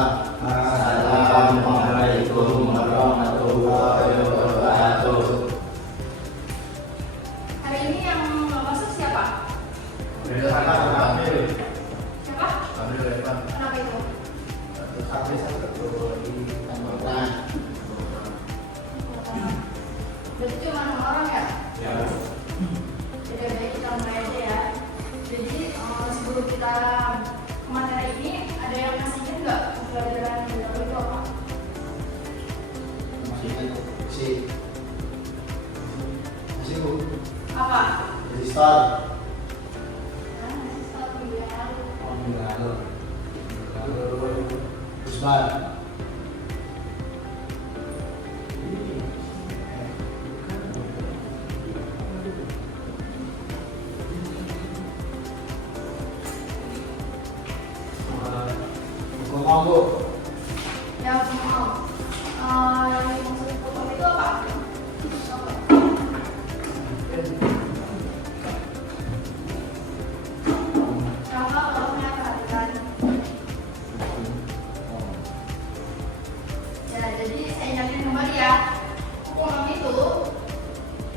Assalamualaikum warahmatullahi wabarakatuh. Hari ini yang masuk siapa? Siapa? Ambil. Kenapa itu? Berarti cuma 6 orang ya? Ya. Jadi baik kita mulai aja ya. Jadi sebelum kita ke materi ini, ada yang masih ingat nggak pelajaran yang dahulu itu apa? Apa? Resistor. Masih satu minggu yang lalu. Usman. Hukum mampu. Yang yang dimaksud hukum itu apa? Coba kalau saya perhatikan. Ya, jadi saya ingatkan kembali ya. Hukum itu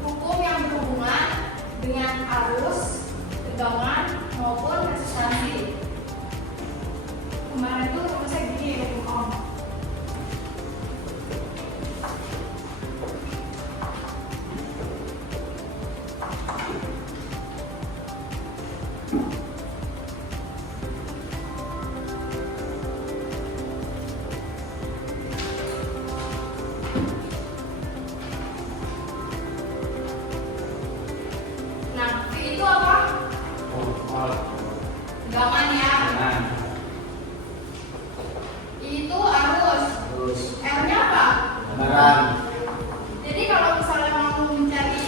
hukum yang berhubungan dengan arus, tegangan maupun resistansi. Kemarin itu saya gini hukum Ohm. Nah, V itu apa? Tegangan ya. Itu arus. R-nya apa? Kebenaran. Jadi kalau misalnya mau mencari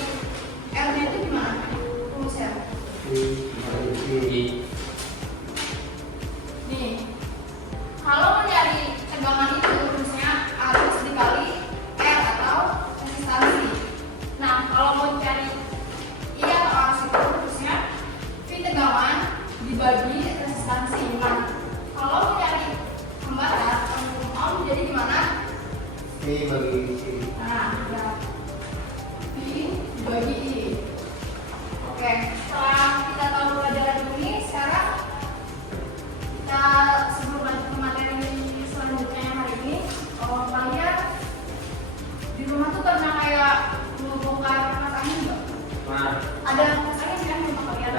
R-nya itu gimana? Rumusnya. Nih, kalau mencari tegangan itu rumusnya arus dikali R atau resistansi. Nah, kalau mau cari I atau arus itu rumusnya V tegangan dibagi resistansi. Nah, kalau mencari hambatan hukum Ohm jadi gimana? V bagi I. Nah, ya. V dibagi I. Oke, setelah kita tahu pelajaran ini, sekarang kita sebelum lanjut ke materi selanjutnya yang hari ini, kalian di rumah tuh pernah kayak membongkar kipas angin nggak? Ada kipas angin kan di rumah kalian?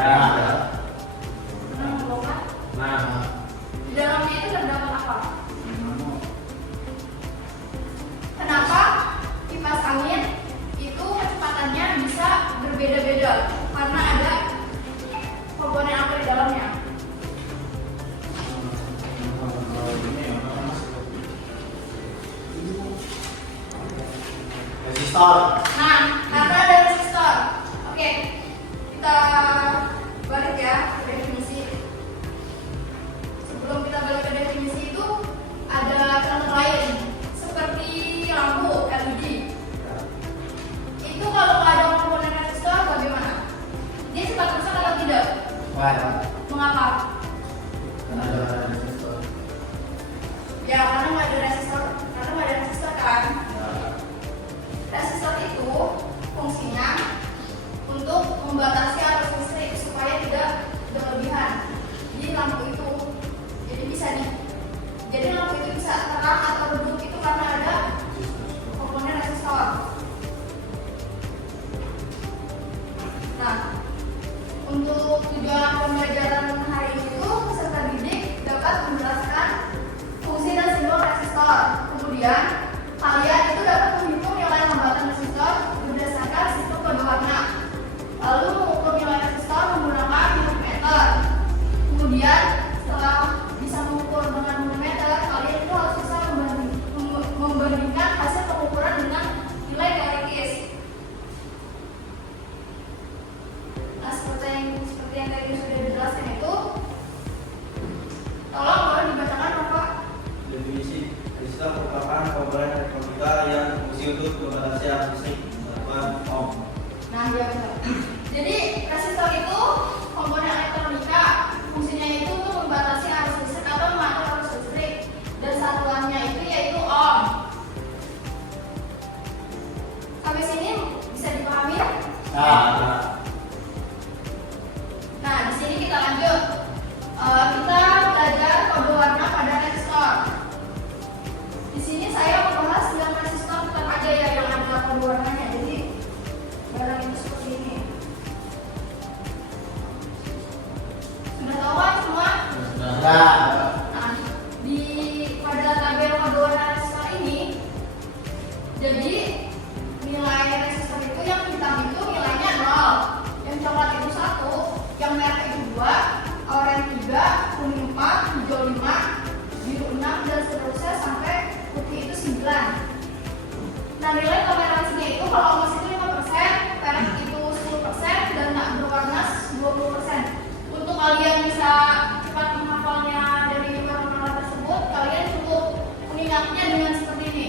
Pernah membongkar? Di dalamnya itu terdapat apa? Kenapa kipas angin itu kecepatannya bisa berbeda-beda? Karena ada komponen apa di dalamnya? Resistor. Nah, karena ada resistor. Oke, kita balik ya ke definisi. Sebelum kita balik ke definisi itu, ada contoh lain seperti lampu LED. Itu kalau nggak ada komponen resistor bagaimana? Dia cepat rusak atau tidak? Mengapa? Ada resistor. Ya karena nggak ada resistor, kan? Resistor itu fungsinya untuk membatasi arus listrik supaya tidak berlebihan di lampu itu. Jadi lampu itu bisa terang atau redup itu karena ada komponen resistor. Nah, untuk tujuan pembelajaran hari ini itu peserta didik dapat menjelaskan fungsi dan simbol resistor. Kemudian kalian itu dapat menghitung nilai hambatan resistor berdasarkan sistem kode warna. Lalu mengukur nilai resistor menggunakan multimeter. Kemudian setelah bisa mengukur dengan multimeter, kalian itu harus bisa membandingkan hasil pengukuran dengan nilai teoritis. Nah, seperti yang tadi sudah dijelaskan itu, tolong boleh dibacakan Bapak. Definisi resistor merupakan komponen Nah, di sini kita lanjut. Kita belajar kode warna pada resistor. Di sini saya membahas yang resistor tetap aja ya yang ada kode warnanya. Jadi barang itu seperti ini. Sudah tahu kan semua? Sudah. Nah, pada tabel kode warna resistor ini, jadi nilai resistor itu yang hitam itu nilainya 0, yang coklat itu 1, yang merah itu 2, oranye 3, kuning 4, hijau 5, biru 6, dan seterusnya sampai putih itu 9. Nah, nilai toleransinya itu kalau emas itu 5%, perak itu 10%, dan tak berwarna 20%. Untuk kalian bisa cepat menghafalnya dari warna tersebut, kalian cukup mengingatnya dengan seperti ini.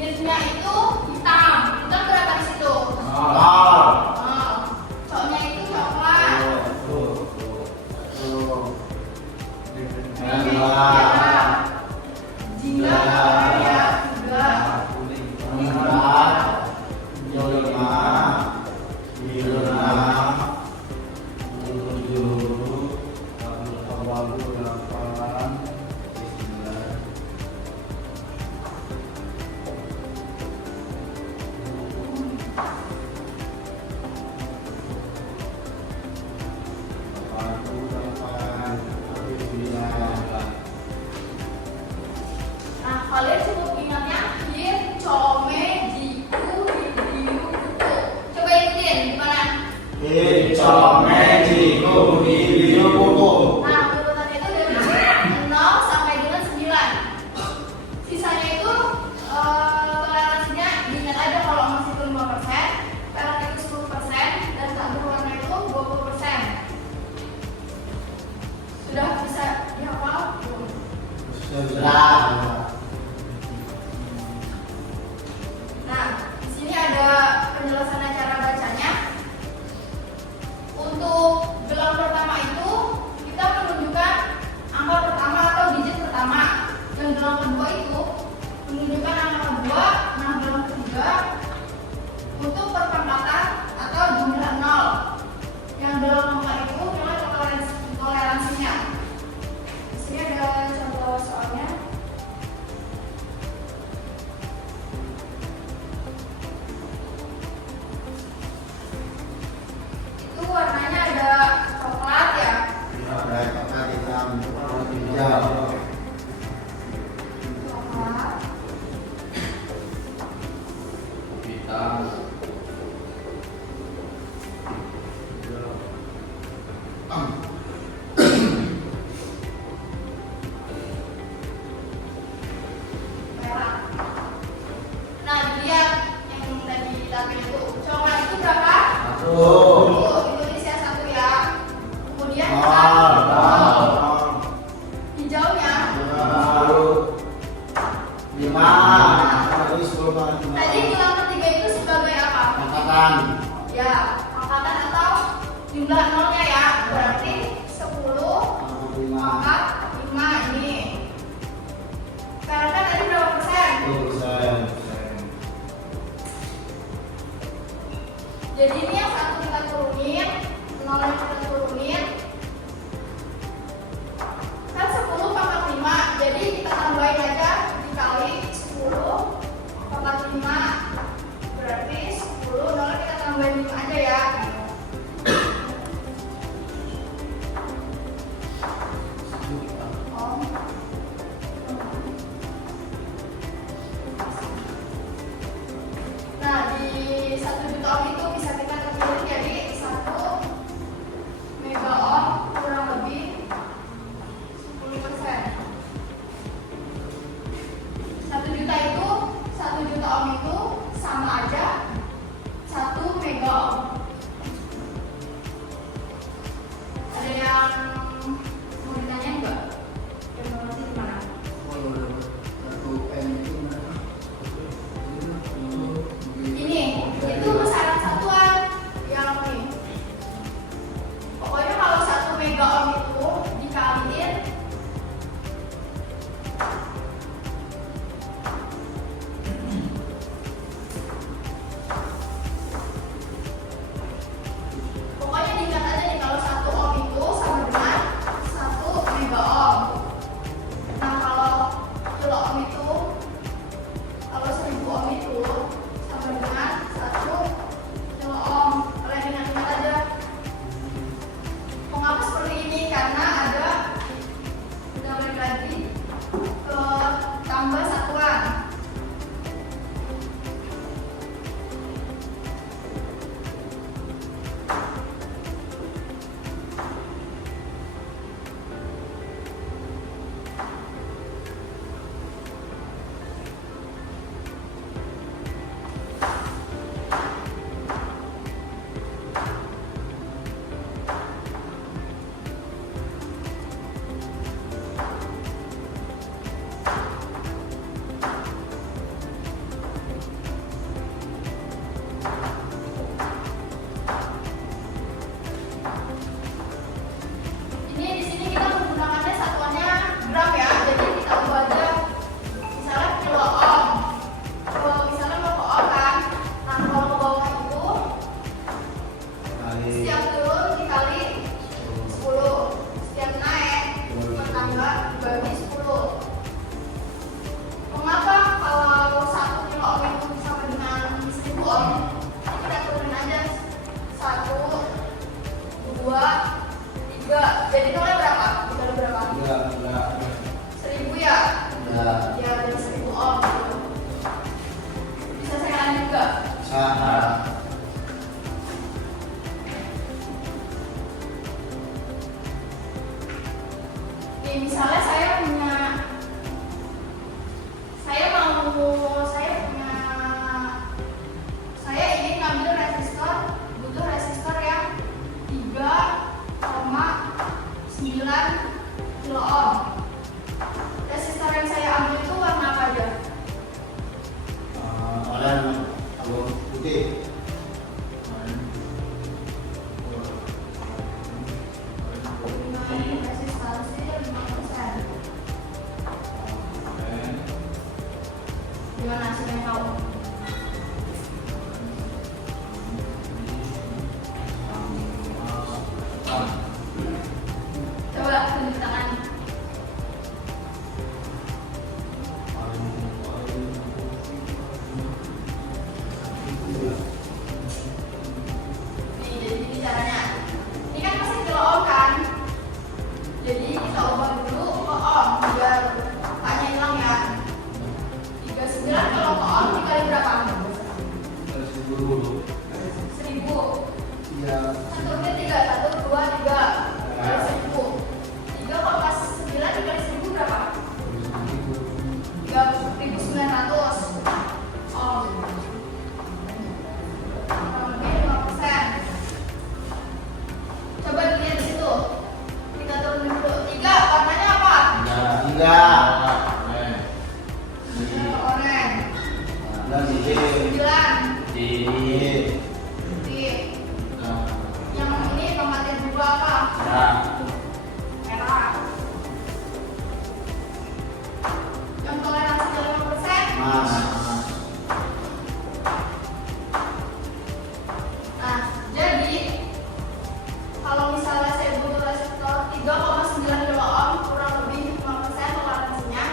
Hintnya itu hitam berapa di situ? Coknya itu coklat. Jingga ya juga. Nah, kalian cukup ingatnya hit, come, jiku, hiu, kutu. Coba ikutin gimana? Nah, urutannya itu dari 0 sampai dengan 9. Sisanya itu toleransinya diingat aja kalau emas itu 5%, perak itu 10%, dan tak berwarna itu 20%. Sudah bisa dihafal? Nah, di sini ada penjelasan cara bacanya. Untuk gelang pertama itu kita menunjukkan angka pertama atau digit pertama. Yang gelang kedua itu menunjukkan angka kedua. Nah, gelang ketiga untuk perpangkatan atau jumlah 0. Yang gelang keempat itu nilai toleransinya. Di sini ada contoh soalnya. Itu warnanya ada coklat ya. Coklat. Merah. Nah, dilihat yang tadi di tabel itu. Coklat itu berapa? Indonesia 1 ya. Kemudian hijaunya. Tadi gelang ketiga itu sebagai apa? Ya, angkatan atau jumlah nolnya ya. Berarti 10 pangkat 5 ini. Peraknya tadi berapa persen? Jadi ini yang satu kita turunin, nolnya kita turunin. Kan 10 pangkat 5, jadi kita tambahin aja dikali 10 pangkat 5. Berarti 10, nolnya kita tambahin 5 aja ya. Nah, di 1 juta ohm itu bisa kita kecilin jadi 1 mega ohm kurang lebih 10%. 1 juta itu 1 juta ohm itu sama aja 1 mega ohm. Ada yang mau ditanya enggak? Terima kasih gimana? Gimana siapa yang tahu? Coba tunjuk tangan. Nih, jadi ini caranya. Ini kan pasti kilo ohm kan? Jadi kita ubah dulu ke ohm biar tanya hilang ya. 39 kalau ke ohm dikali berapa? 1000. Iya. Satu ke 3, 1, 2, 3 kali 1000. 3,9 dikali 1000 berapa? 3.900 ohm. Kurang lebih 5%. Coba dilihat di situ. Kita turunin dulu. 3 warnanya apa? Tiga. Oranye. Dan ini. 9 Ini. putih. Yang ini pematih berubah apa? Merah. Yang toleransinya 5%. Mas. Nah, jadi kalau misalnya saya butuh resistor 3,9 kilo ohm kurang lebih 5% toleransinya.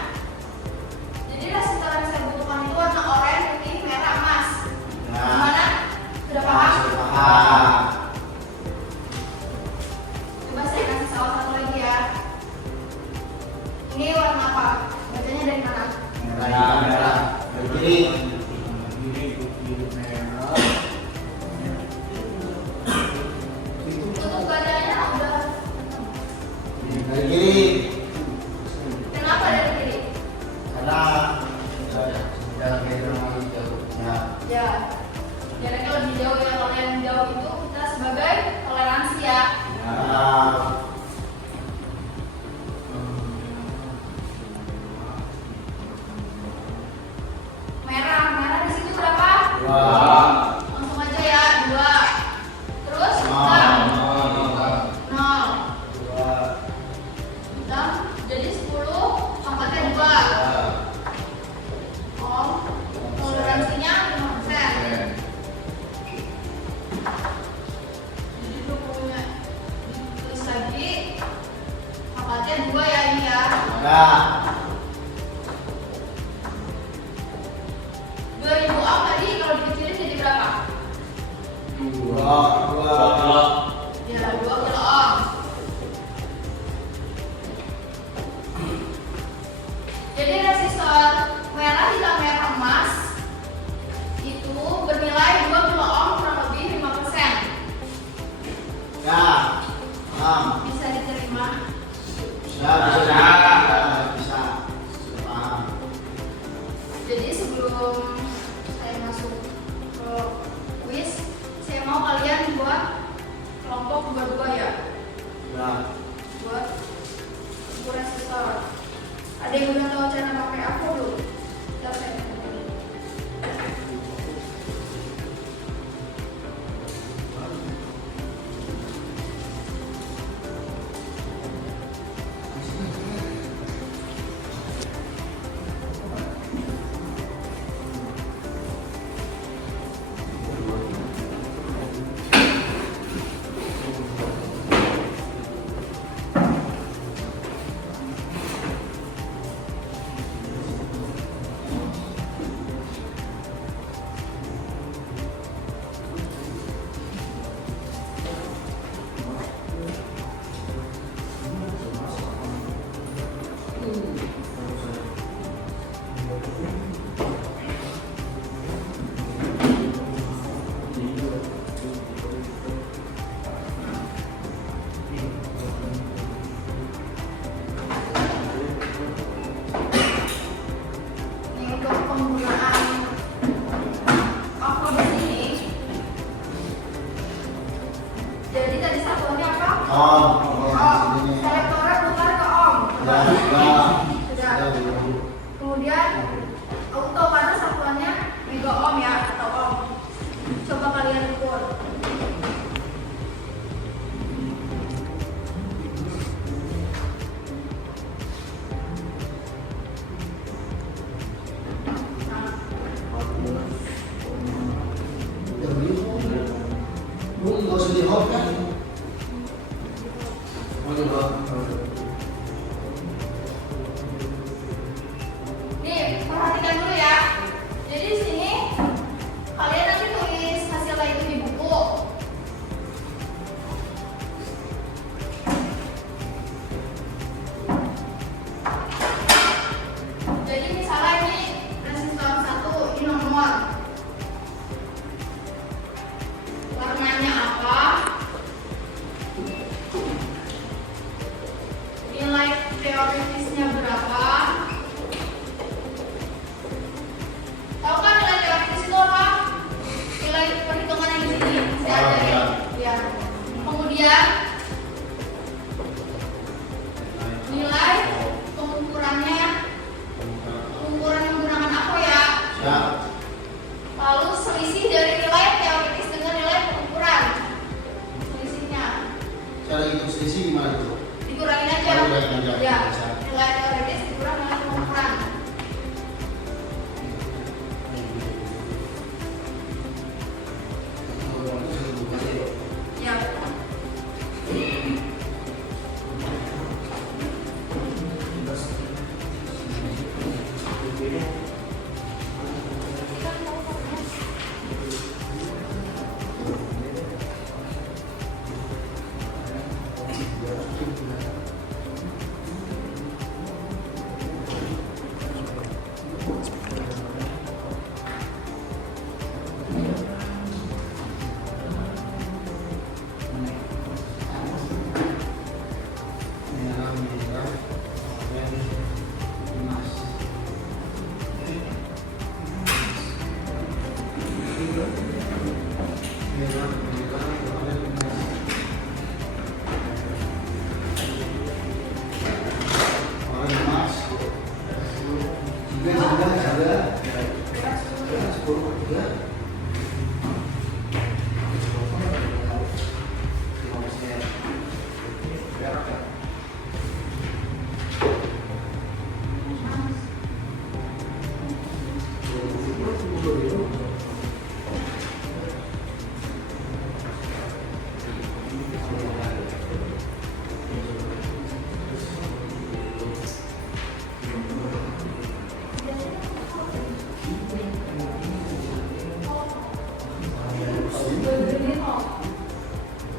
Jadi resistor yang saya butuhkan itu warna oranye, putih, merah, emas. Gimana? Sudah paham? Paham. Coba saya kasih salah satu lagi ya. Ini warna apa? Bacanya dari mana? Merah. Dari kiri. Untuk bacanya udah. Dari kiri. Kenapa dari kiri? Karena jalan dari rumah hijau. Ya. Ya, jaraknya lebih jauh ya. Kalau yang jauh itu kita sebagai toleransi ya. Nah. Merah di situ berapa? Dua. Langsung aja ya, 2. Terus Nol. hitam, Nol. 0. Dua. Hitam jadi 10, pangkatnya 2. Ohm, toleransinya 5%. Jadi 20-nya tulis lagi, pangkatnya 2 ya ini ya. Nah. 2000 ohm tadi kalau dikecilin jadi berapa? Dua. Ya, 2 kilo ohm. Jadi resistor merah, hitam, merah, emas itu bernilai 2 kilo ohm kurang lebih 5%. Ya. Paham. Bisa diterima? Ya, bisa. Bisa. Paham. Jadi sebelum saya masuk ke quiz, saya mau kalian buat kelompok 2-2 ya. Ya. Buat ukur resistor. Ada yang udah tahu cara pakai apa dulu? Kita saya tunjukin. di hot kan? Mau di hot. Nih, perhatikan dulu ya. Jadi di sini kalian nanti tulis hasilnya itu di buku. Jadi misalnya ini resistor 1, ini nomor. Warnanya apa? Nilai teoritisnya berapa? Tahu kan nilai teoritis itu apa? Nilai perhitungan yang di sini masih ada ya. Ya. Kemudian nilai pengukurannya, pengukuran menggunakan apa ya? Ya. Lalu selisih dari nilai teoritis dengan nilai pengukuran. Selisihnya Cara hitung selisih gimana tuh? dikurangin aja. Oh, dikurangin aja. Ya. Bisa. Nilai teoritis dikurang nilai pengukuran. Ya. Merah, merah, oranye, emas. Merah, merah, oranye, emas. Oranye, emas. Tiga, tiga. 10, 3.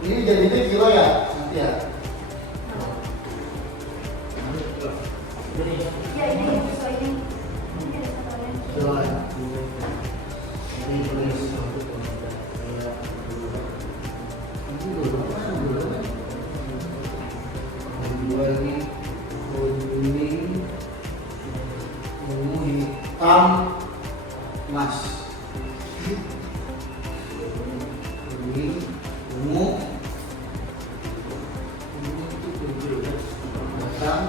Ini jadinya kilo ya? Nanti ya? Ya ini sesuai ini. Ini ada satu lagi. Kilo ya? Ini tulis. Dua ini kuning, ungu, hitam, emas. Kuning, ungu, hitam,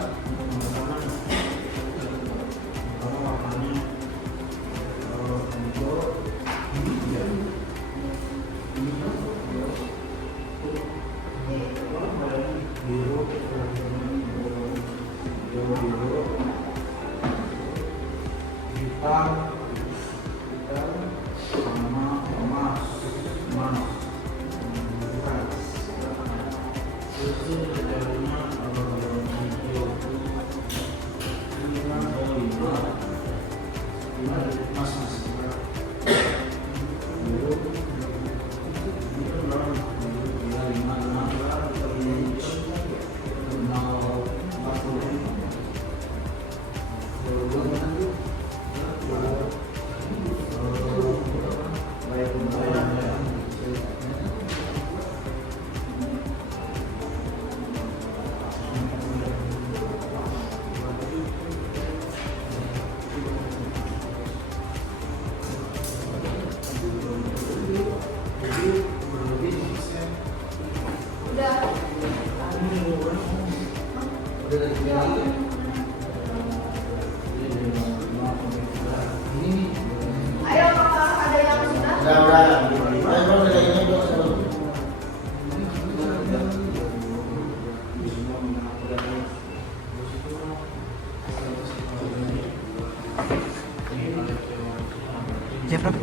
Ayo apakah ada yang sudah? Ya, Prof.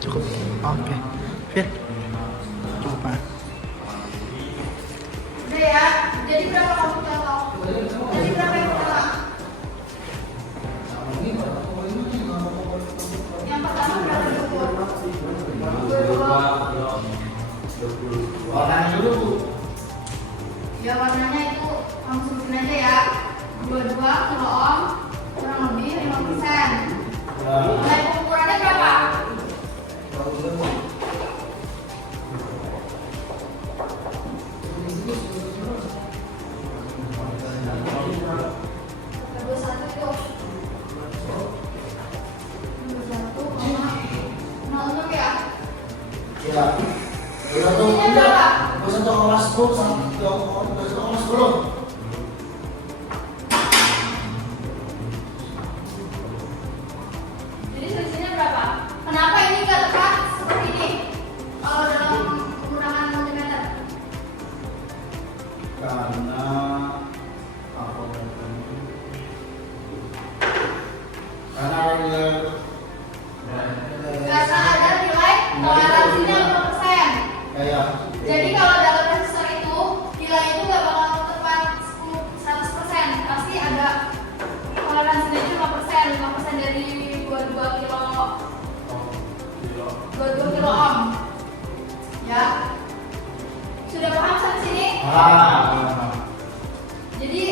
Cukup. Oke. Fit. Cukup, Pak. Ya. Satu enggak. Satu kelas 10 sampai satu kelas 10. Jadi selisihnya berapa? Kenapa ini nggak tepat seperti ini? Kalau dalam menggunakan multimeter? Karena apa namanya? Karena Karena ada nilai toleransinya 5%. kayak Jadi kalau dalam resistor itu nilai itu nggak bakal tepat 100%, pasti ada toleransinya itu 5% dari 22 kilo ohm. Ya, sudah paham sampai sini? Jadi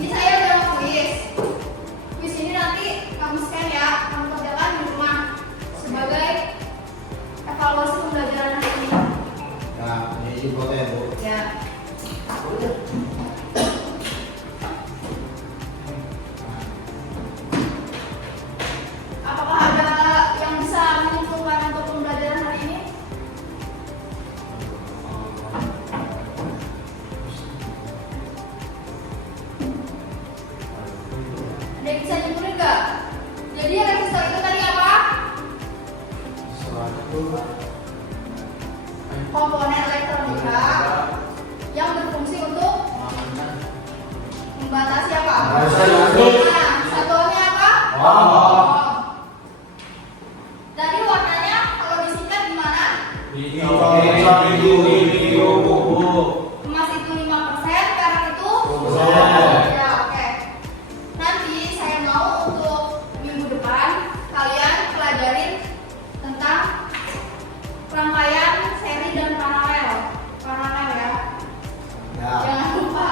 ini saya udah mau kuis. Kuis ini nanti kamu scan ya, kamu kerjakan di rumah sebagai evaluasi pembelajaran hari ini. nah, ini foto ya, Bu. Ya. Apakah ada yang bisa menyimpulkan untuk pembelajaran hari ini? Ada yang bisa nyimpulin nggak? Jadi resistor itu tadi apa? Komponen elektronika yang berfungsi untuk membatasi apa? Nah, satuannya apa? Ohm. Tadi warnanya kalau disingkat gimana? Emas itu 5%, perak itu 1%. Ya, oke. Nanti saya mau untuk minggu depan kalian pelajarin tentang rangkaian seri dan paralel. Paralel ya. Ya. Jangan lupa.